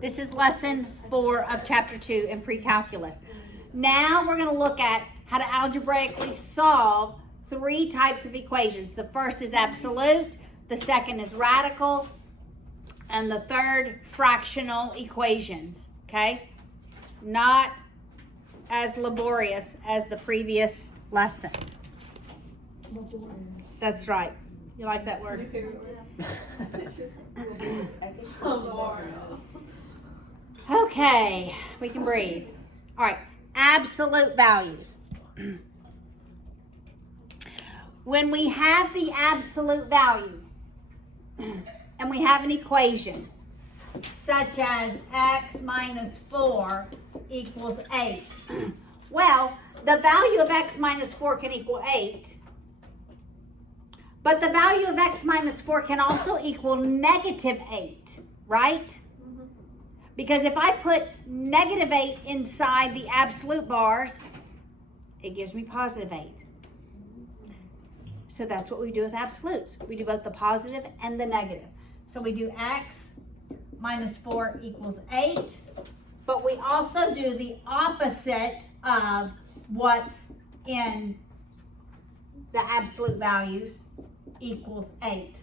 This is lesson 4 of chapter 2 in pre-calculus. Now we're going to look at how to algebraically solve 3 types of equations. The first is absolute, the second is radical, and the third fractional equations, okay? Not as laborious as the previous lesson. That's right. You like that word? Okay, we can breathe. All right, absolute values. When we have the absolute value and we have an equation such as x minus 4 equals 8. Well, the value of x minus 4 can equal 8. But the value of x minus 4 can also equal negative 8, right? Because if I put negative 8 inside the absolute bars, it gives me positive 8. So that's what we do with absolutes. We do both the positive and the negative. So we do x minus 4 equals 8, but we also do the opposite of what's in the absolute values equals 8.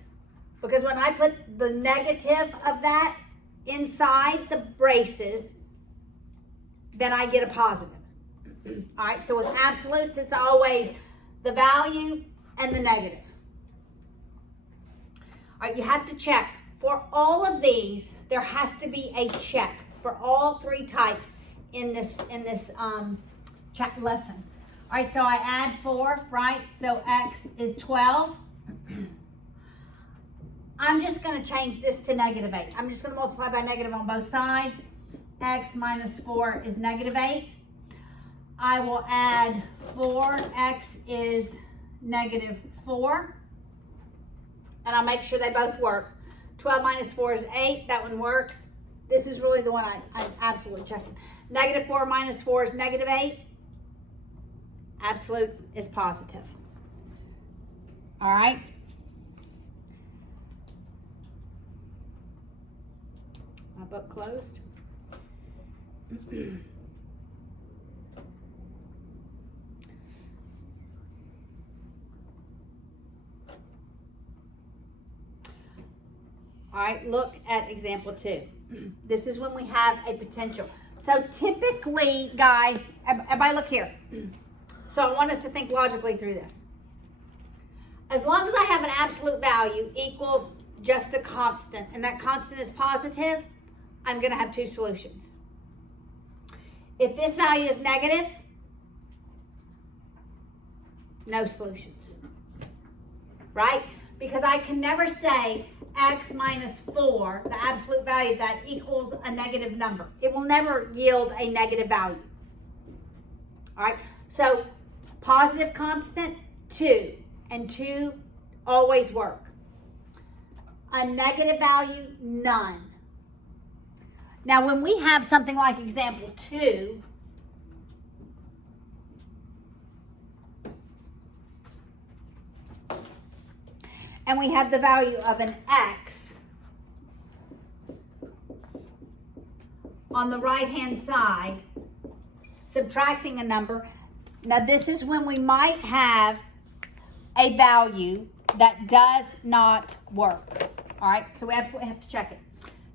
Because when I put the negative of that inside the braces, then I get a positive. All right, so with absolutes, it's always the value and the negative. All right, you have to check. For all of these, there has to be a check for all 3 types in this lesson. All right, so I add 4, right? So x is 12. I'm just going to change this to negative 8. I'm just going to multiply by negative on both sides. X minus 4 is negative 8. I will add 4. X is negative 4. And I'll make sure they both work. 12 minus 4 is 8. That one works. This is really the one I'm absolutely checking. Negative 4 minus 4 is negative 8. Absolute is positive. All right. My book closed. All right, look at example 2. This is when we have a potential. So typically, guys, everybody look here. So I want us to think logically through this. As long as I have an absolute value equals just a constant, and that constant is positive, I'm going to have 2 solutions. If this value is negative, no solutions, right? Because I can never say x minus 4, the absolute value of that, equals a negative number. It will never yield a negative value. All right, so positive constant, 2, and 2 always work. A negative value, none. Now, when we have something like example 2, and we have the value of an x on the right-hand side, subtracting a number. Now, this is when we might have a value that does not work. All right, so we absolutely have to check it.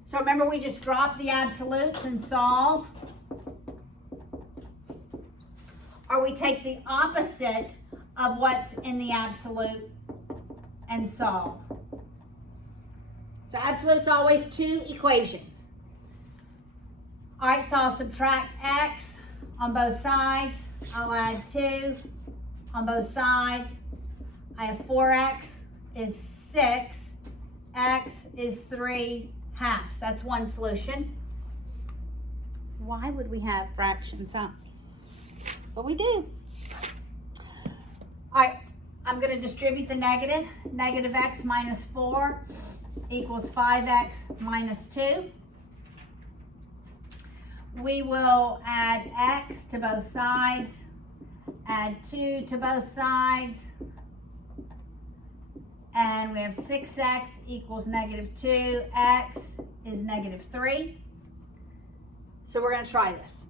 So remember, we just drop the absolutes and solve. Or we take the opposite of what's in the absolute and solve. So absolute's always 2 equations. All right, so I'll subtract x on both sides. I'll add 2 on both sides. I have 4x is 6. X is 3 halves. That's one solution. Why would we have fractions, huh? But we do. All right, I'm going to distribute the negative. Negative x minus 4 equals 5x minus 2. We will add x to both sides, add 2 to both sides, And we have 6x equals negative 2. X is negative 3. So we're going to try this.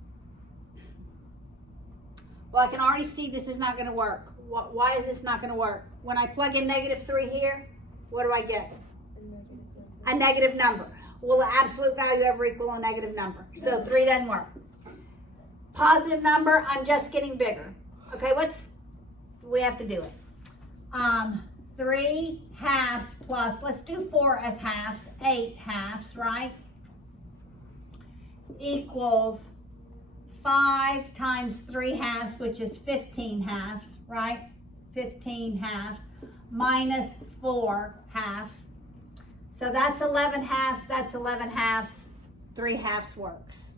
Well, I can already see this is not going to work. Why is this not going to work? When I plug in negative 3 here, what do I get? A negative number. Will the absolute value ever equal a negative number? So 3 doesn't work. Positive number, I'm just getting bigger. Okay, we have to do it. 3 halves plus, let's do 4 as halves, 8 halves, right? Equals 5 times 3 halves, which is 15 halves, right? 15 halves minus 4 halves. So that's 11 halves, that's 11 halves, 3 halves works.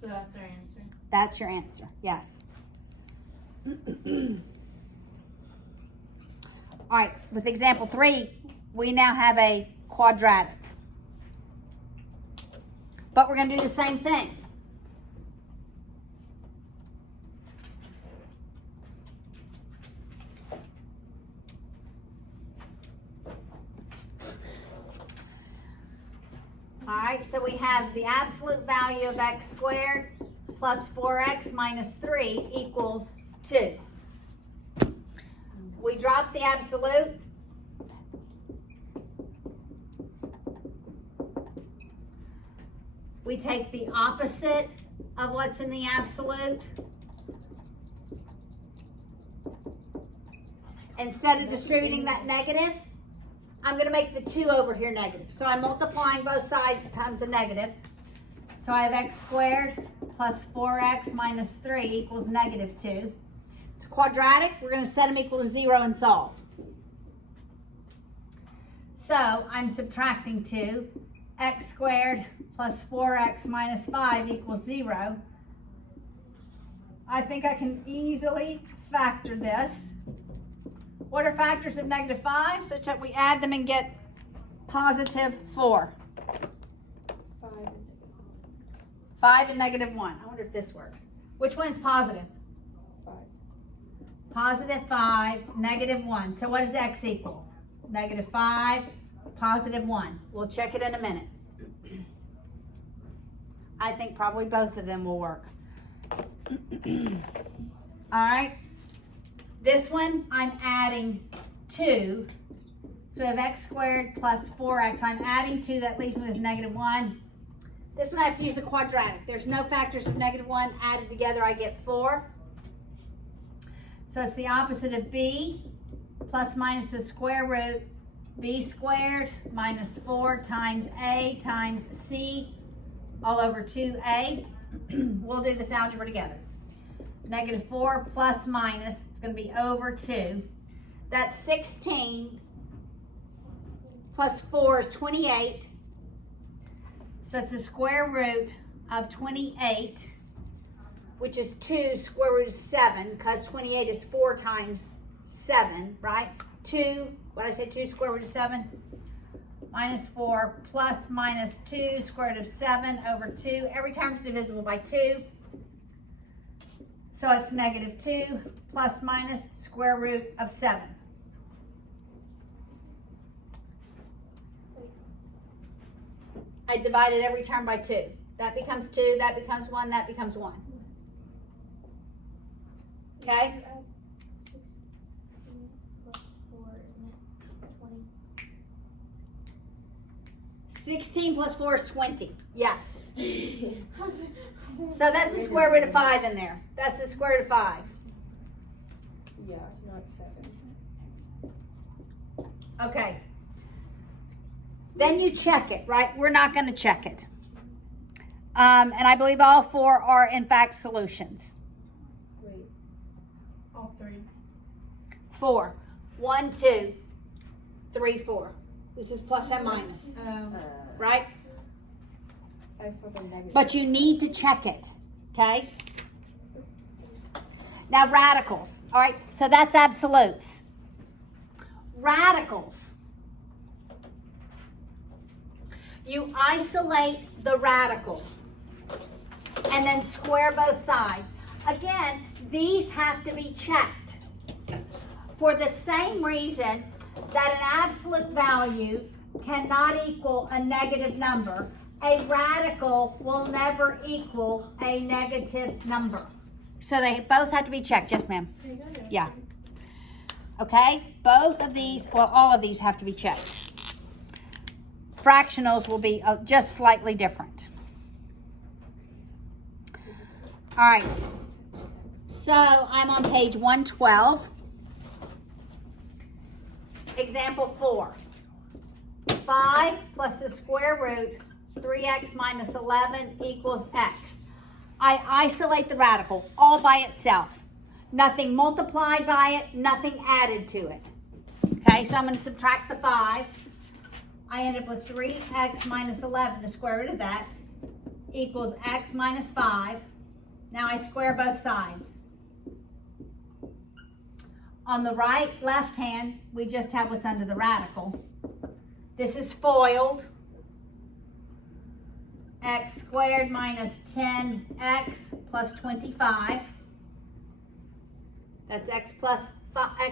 So that's our answer. That's your answer, yes. All right, with example 3, we now have a quadratic. But we're going to do the same thing. All right, so we have the absolute value of x squared plus 4x minus 3 equals 2. We drop the absolute. We take the opposite of what's in the absolute. Instead of distributing that negative, I'm going to make the 2 over here negative. So I'm multiplying both sides times a negative. So I have x squared plus 4x minus 3 equals negative 2. It's quadratic. We're going to set them equal to 0 and solve. So I'm subtracting 2. X squared plus 4x minus 5 equals 0. I think I can easily factor this. What are factors of negative 5? Such that we add them and get positive 4. 5 and negative 1. I wonder if this works. Which one's positive? 5. Positive 5, negative 1. So what does x equal? Negative 5, positive 1. We'll check it in a minute. I think probably both of them will work. All right. This one, I'm adding 2. So we have x squared plus 4x. I'm adding 2. That leaves me with negative 1. This one I have to use the quadratic. There's no factors of negative 1. Added together, I get 4. So it's the opposite of b. Plus minus the square root. B squared minus 4 times a times c all over 2a. We'll do this algebra together. Negative 4 plus minus, it's going to be over 2. That's 16 plus 4 is 28. So it's the square root of 28, which is 2 square root of 7, because 28 is 4 times 7, right? 2, what did I say, 2 square root of 7? Minus 4 plus minus 2 square root of 7 over 2. Every time it's divisible by 2. So it's negative 2 plus minus square root of 7. I divided every term by 2. That becomes 2, that becomes 1, that becomes 1. Okay? 16 plus 4 is 20. Yes. So that's the square root of 5 in there. That's the square root of 5. Yeah, not 7. Okay. Then you check it, right? We're not going to check it. And I believe all 4 are, in fact, solutions. Wait. All 3. 4. 1, 2, 3, 4. This is plus and minus, right? I saw the negative. But you need to check it, okay? Now, radicals. All right, so that's absolutes. Radicals. You isolate the radical and then square both sides. Again, these have to be checked. for the same reason that an absolute value cannot equal a negative number, a radical will never equal a negative number. So they both have to be checked. Yes, ma'am. Yeah. Okay, both of these, well, all of these have to be checked. Fractionals will be just slightly different. All right, so I'm on page 112. Example 4. 5 plus the square root 3x minus 11 equals x. I isolate the radical all by itself. Nothing multiplied by it, nothing added to it. Okay, so I'm going to subtract the 5. I end up with 3x minus 11, the square root of that, equals x minus 5. Now I square both sides. On the right, left hand, we just have what's under the radical. This is FOILed. X squared minus 10x plus 25. That's x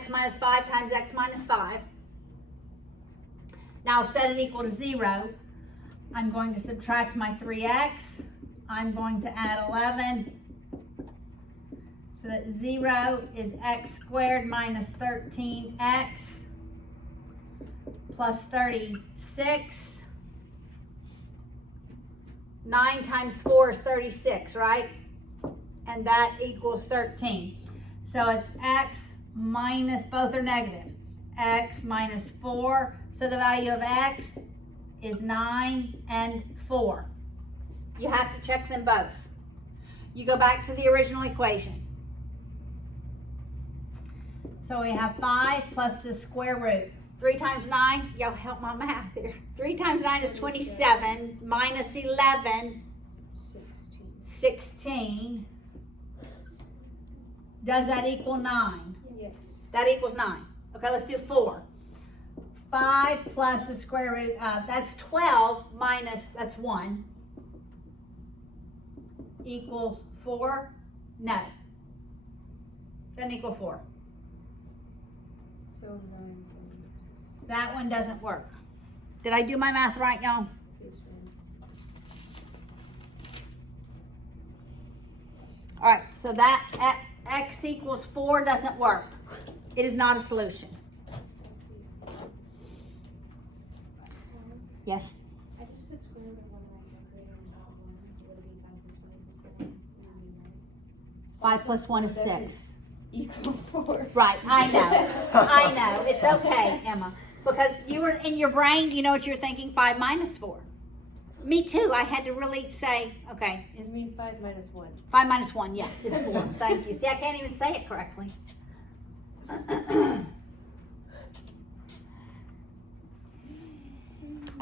minus 5 times x minus 5. Now set it equal to 0. I'm going to subtract my 3x. I'm going to add 11. So that 0 is x squared minus 13x plus 36. 9 times 4 is 36, right? And that equals 13. So it's x minus, both are negative, x minus 4. So the value of x is 9 and 4. You have to check them both. You go back to the original equation. So we have 5 plus the square root. 3 times 9, y'all help my math here. 3 times 9 is 27, minus 11, 16. Does that equal 9? Yes. That equals 9. Okay, let's do 4. 5 plus the square root of, that's 12 minus, that's 1, equals 4. No. Doesn't equal 4. So 9 is That one doesn't work. Did I do my math right, y'all? this one. All right, so that x equals 4 doesn't work. It is not a solution. Yes? I just put square root of 1 right on top 1, so it would be 5 plus 1 equals 4. 5 plus 1 is 6. Equal 4. Right, I know. I know. It's okay, Emma. Because you were in your brain, you know what you're thinking? 5 minus 4. Me too. I had to really say, okay. It means 5 minus 1. 5 minus 1, yeah, it's 4. Thank you. See, I can't even say it correctly.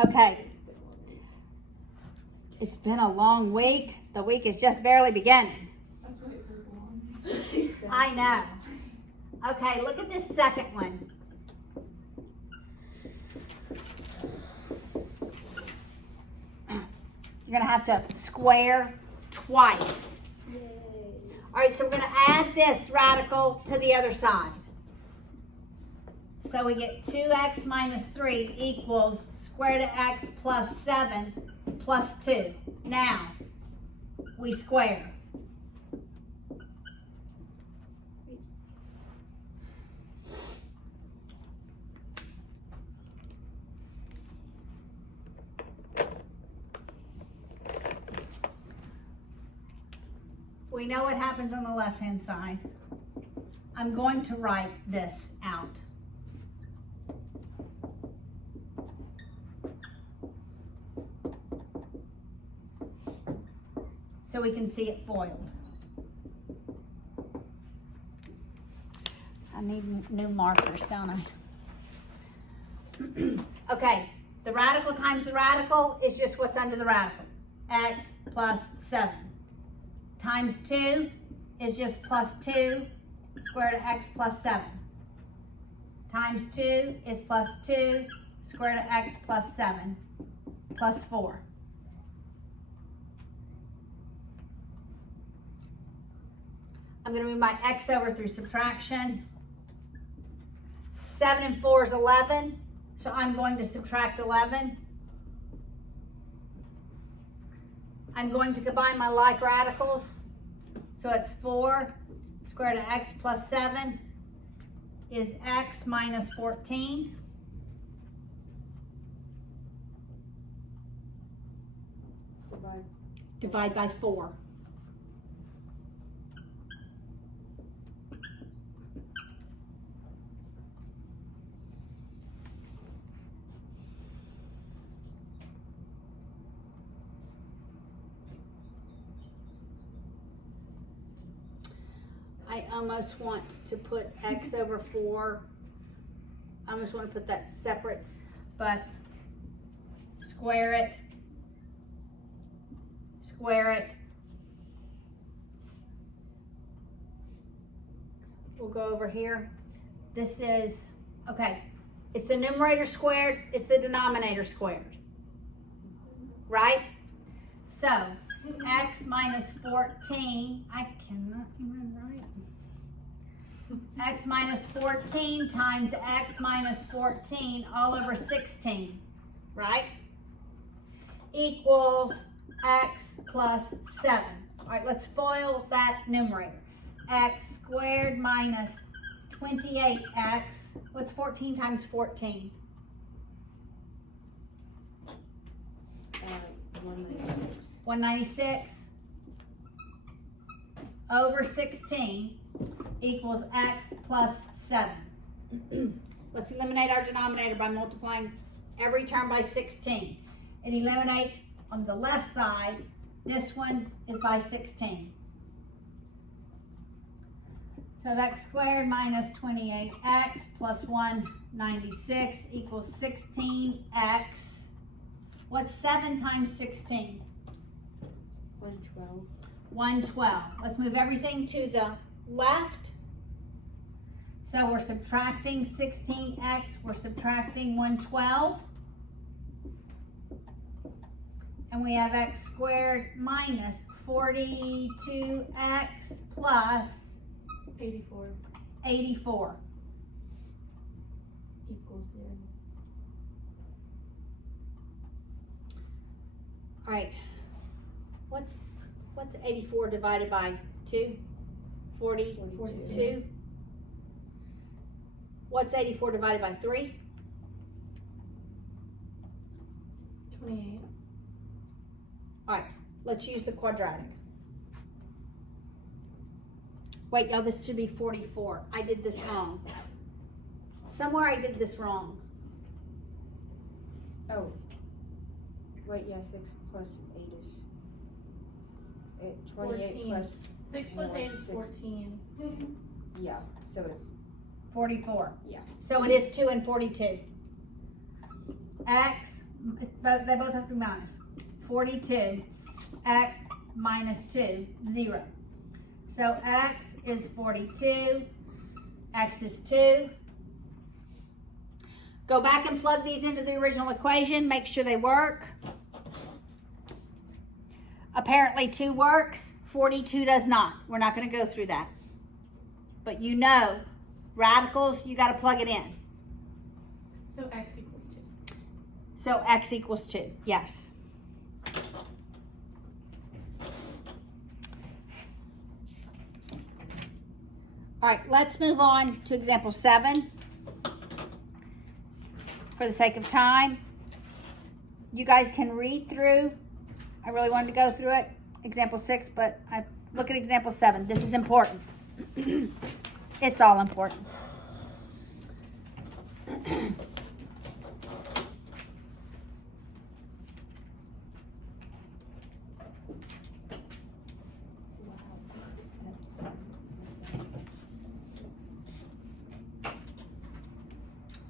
Okay. It's been a long week. The week is just barely beginning. That's why it was long. I know. Okay, look at this second one. You're going to have to square twice. Yay. All right, so we're going to add this radical to the other side. So we get 2x minus 3 equals square root of x plus 7 plus 2. Now, we square. We know what happens on the left-hand side. I'm going to write this out. So we can see it foiled. I need new markers, don't I? Okay, the radical times the radical is just what's under the radical. X plus 7. Times 2 is just plus 2, square root of x plus 7. Times 2 is plus 2, square root of x plus 7, plus 4. I'm going to move my x over through subtraction. 7 and 4 is 11, so I'm going to subtract 11. I'm going to combine my like radicals. So it's 4 square root of x plus 7 is x minus 14. Divide by 4. I almost want to put x over 4. I almost want to put that separate, but square it. Square it. We'll go over here. This is, okay, it's the numerator squared, it's the denominator squared, right? So, x minus 14, I cannot even write. X minus 14 times x minus 14 all over 16, right? Equals x plus 7. All right, let's FOIL that numerator. X squared minus 28x. What's 14 times 14? 196. 196 over 16 equals x plus 7. Let's eliminate our denominator by multiplying every term by 16. It eliminates on the left side. This one is by 16. So x squared minus 28x plus 196 equals 16x. What's 7 times 16? 112. 112. Let's move everything to the left. So we're subtracting 16x, we're subtracting 112. And we have x squared minus 42x plus 84 84. equals 0. All right. What's 84 divided by 2? 42. What's 84 divided by 3? 28. All right, let's use the quadratic. Wait, y'all, this should be 44. I did this wrong. Somewhere I did this wrong. Oh. Wait, yeah, 6 plus 8 is 28 14. plus, 6 plus 8 is 6. 14. yeah, so it's, 44. yeah. So it is 2 and 42. X, they both have to be minus. 42, x minus 2, 0. So x is 42, x is 2. Go back and plug these into the original equation, make sure they work. Apparently 2 works, 42 does not. We're not going to go through that. But you know, radicals, you got to plug it in. So x equals 2. So x equals 2, yes. All right, let's move on to example 7. For the sake of time, you guys can read through. I really wanted to go through it, example 6, but I look at example 7. This is important. It's all important.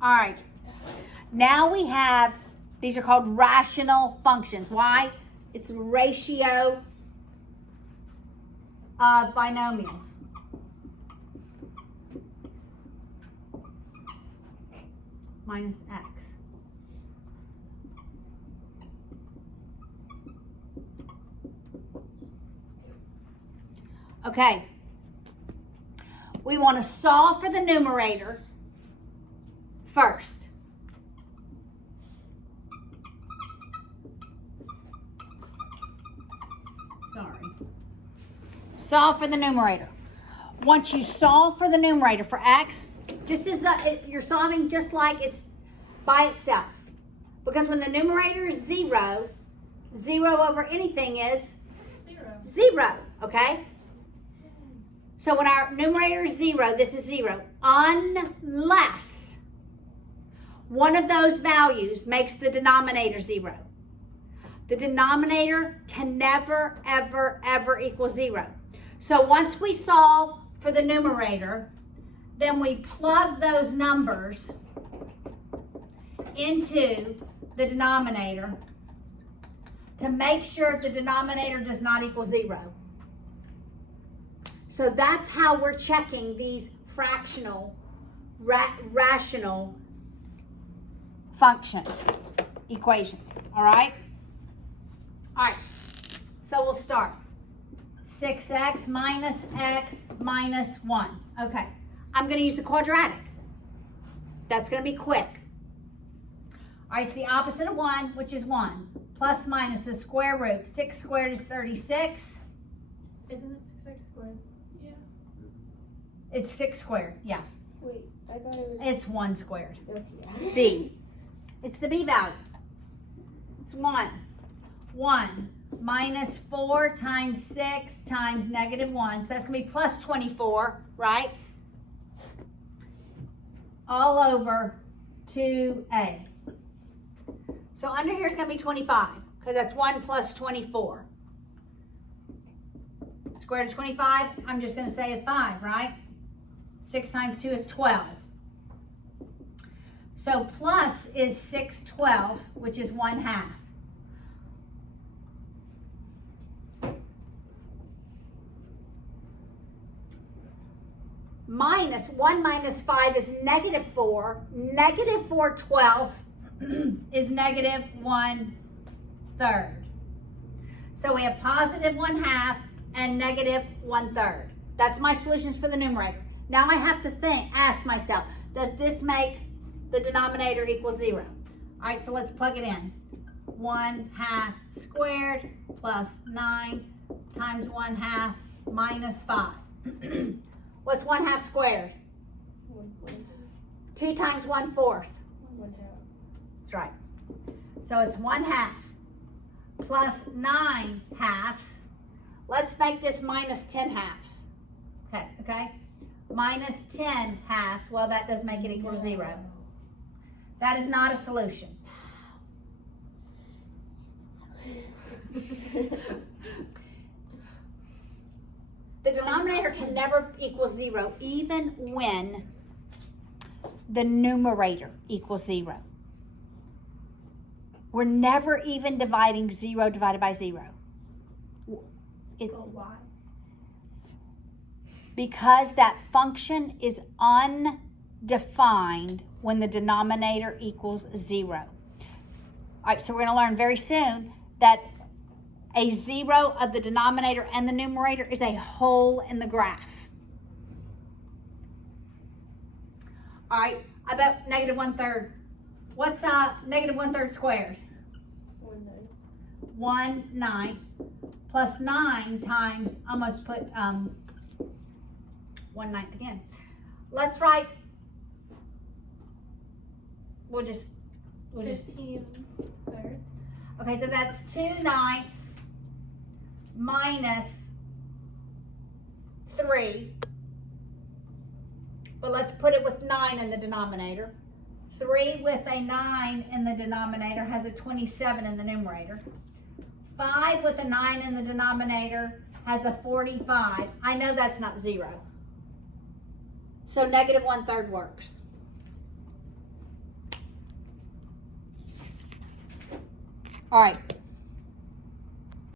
All right, now we have, these are called rational functions. Why? It's a ratio of binomials. Minus x. Okay. We want to solve for the numerator first. Sorry. Solve for the numerator. Once you solve for the numerator for x, just as you're solving just like it's by itself. Because when the numerator is 0, 0 over anything is 0, okay? So when our numerator is 0, this is 0. Unless one of those values makes the denominator 0. The denominator can never, ever, ever equal 0. So once we solve for the numerator, then we plug those numbers into the denominator to make sure the denominator does not equal 0. So that's how we're checking these fractional, rational functions, equations, all right? All right, so we'll start. 6x minus x minus 1. Okay, I'm going to use the quadratic. That's going to be quick. All right, it's the opposite of 1, which is 1. Plus minus the square root. 6 squared is 36. Isn't it 6x squared? Yeah. It's 6 squared, yeah. Wait, I thought it was. It's 1 squared. Okay. B. It's the B value. It's 1. 1 minus 4 times 6 times negative 1. So that's going to be plus 24, right? All over 2a. So under here is going to be 25 because that's 1 plus 24. Square root of 25, I'm just going to say is 5, right? 6 times 2 is 12. So plus is 6/12, which is 1/2. Minus 1 minus 5 is negative 4. Negative 4/12 is negative 1/3. So we have positive 1/2 and negative 1/3. That's my solutions for the numerator. Now I have to ask myself, does this make the denominator equal 0? All right, so let's plug it in. 1/2 squared plus 9 times 1/2 minus 5. What's 1/2 squared? 1/4. 2 times 1/4. 1/2. That's right. So it's 1/2 plus 9 halves. Let's make this minus 10 halves. Okay. Minus 10 halves. Well, that does make it equal 0. That is not a solution. The denominator can never equal 0, even when the numerator equals 0. We're never even dividing 0 divided by 0. Why? Because that function is undefined when the denominator equals 0. All right, so we're going to learn very soon that a 0 of the denominator and the numerator is a hole in the graph. All right, I bet negative 1/3. What's negative 1/3 squared? 1/9. 1/9 plus 9 times, almost put 1/9 again. Let's write, we'll just 15 thirds. okay, so that's 2/9 minus 3. But let's put it with 9 in the denominator. 3 with a 9 in the denominator has a 27 in the numerator. 5 with a 9 in the denominator has a 45. I know that's not 0. So negative 1/3 works. All right.